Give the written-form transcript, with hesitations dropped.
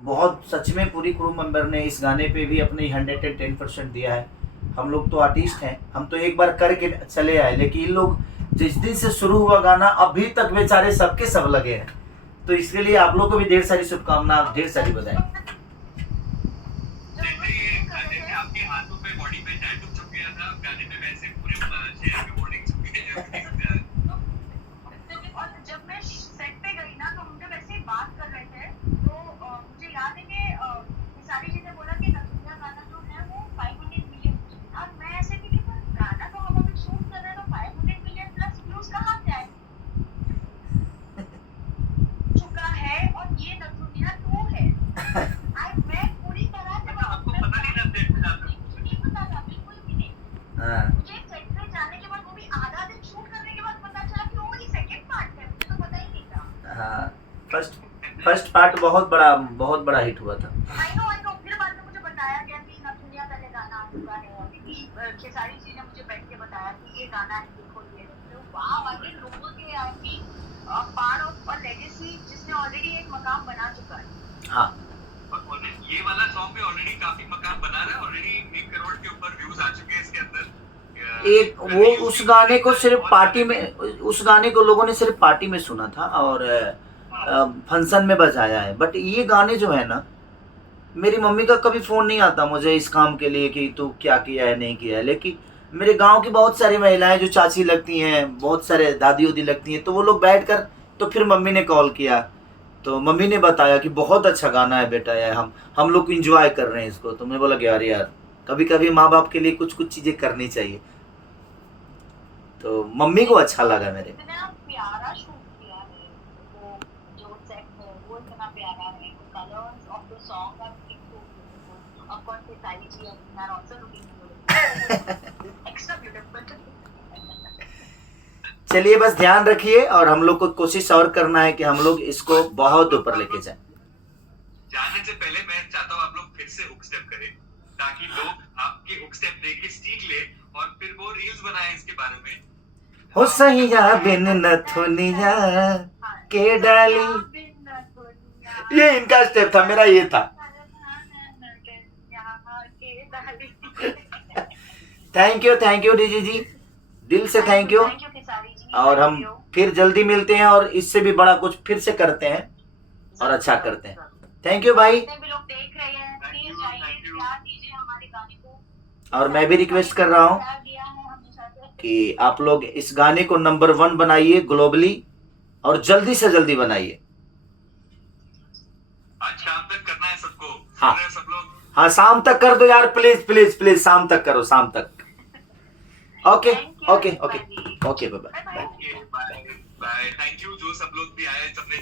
बहुत सच में पूरी क्रू मेंबर ने इस गाने पे भी अपनी 110% दिया है। हम लोग तो आर्टिस्ट हैं, हम तो एक बार करके चले आए, लेकिन इन लोग जिस दिन से शुरू हुआ गाना अभी तक बेचारे सबके सब लगे हैं। तो इसके लिए आप लोग को भी ढेर सारी शुभकामनाएं, ढेर सारी बधाई। जैसे ये जैसे आपके हाथों पे बॉडी पे टैटू छप गया था गाने में, वैसे पूरे शहर में होर्डिंग छप गए। और जब मैं सेट पे गई ना तो हम जब ऐसे ही बात कर रहे थे तो मुझे याद है कि सारी चीजें बोला कि नथुनिया गाना जो है वो 500 मिलियन, और मैं ऐसे कि गाना तो हम अभी शूट कर रहे हैं तो 500 मिलियन प्लस व्यूज कहाँ से आए चुका है, और ये नथुनिया 2 है। मैं पूरी तरह से आपको पता नहीं था सेट पे जाकर? नहीं पता था बिल्कुल भी नहीं। हाँ मुझे सेट पे जाने के बाद वो भी आधा दिन शूट करने के बाद पता चला कि वो ये सेकंड पार्ट है, मुझे तो पता ही नहीं था। हाँ, फर्स्ट पार्ट बहुत बड़ा हिट हुआ था। आई नो फिर बाद में मुझे बताया गया कि नथुनिया पहले गाना आ चुका है, और कि सारी चीजें मुझे बैठ के बताया कि ये गाना है, देखो ये तो वाह, आगे लोगों के आपकी पार्ट ऑफ और लेगेसी जिसने ऑलरेडी एक मकाम बना चुका है। हाँ, और ये वाला सॉन्ग भी ऑलरेडी काफी मकान बना रहा है, ऑलरेडी 1 करोड़ के ऊपर व्यूज आ चुके हैं इसके अंदर। एक वो उस गाने को सिर्फ पार्टी में, उस गाने को लोगों ने सिर्फ पार्टी में सुना था और फंक्शन में बजाया है। बट ये गाने जो है ना, मेरी मम्मी का कभी फ़ोन नहीं आता मुझे इस काम के लिए कि तू क्या किया है नहीं किया है, लेकिन मेरे गांव की बहुत सारी महिलाएं जो चाची लगती हैं, बहुत सारे दादी उदी लगती हैं, तो वो लोग बैठ कर, तो फिर मम्मी ने कॉल किया तो मम्मी ने बताया कि बहुत अच्छा गाना है बेटा, यार हम लोग इंजॉय कर रहे हैं इसको। तो मैं बोला कि यार कभी कभी माँ बाप के लिए कुछ कुछ चीज़ें करनी चाहिए। तो मम्मी को अच्छा लगा मेरे। इतना प्यारा शूट किया है वो, जो सेट है वो इतना प्यारा है, colours of the song are so beautiful. Of course सारी चीजें are also looking extra beautiful. चलिए बस ध्यान रखिए, और हम लोग को कोशिश और करना है कि हम लोग इसको बहुत ऊपर लेके जाएं। जाने से पहले मैं चाहता हूँ आप लोग फिर से हुक स्टेप करें, ताकि लोग आपके हुक स्टेप देख के सीख ले और फिर वो रील्स बनाए इसके बारे में। हो सैया बिन नथुनिया के डाली, ये इनका स्टेप था, मेरा ये था। थैंक यू डीजी जी, दिल से थैंक यू। और हम फिर जल्दी मिलते हैं और इससे भी बड़ा कुछ फिर से करते हैं और अच्छा करते हैं। थैंक यू भाई। जितने भी लोग देख रहे हैं प्लीज जाइए, प्यार दीजिए हमारे गाने को। और मैं भी रिक्वेस्ट कर रहा हूँ प्यार दिया है हमेशा से। कि आप लोग इस गाने को नंबर 1 बनाइए ग्लोबली, और जल्दी से जल्दी बनाइए। आज शाम तक करना है सबको। हाँ। सुन रहे हैं सब लोग? हाँ, शाम तक कर दो यार, प्लीज प्लीज प्लीज, शाम तक करो, शाम तक। Okay okay okay okay, bye bye. Bye bye. Thank you जो सब लोग भी आए, सबने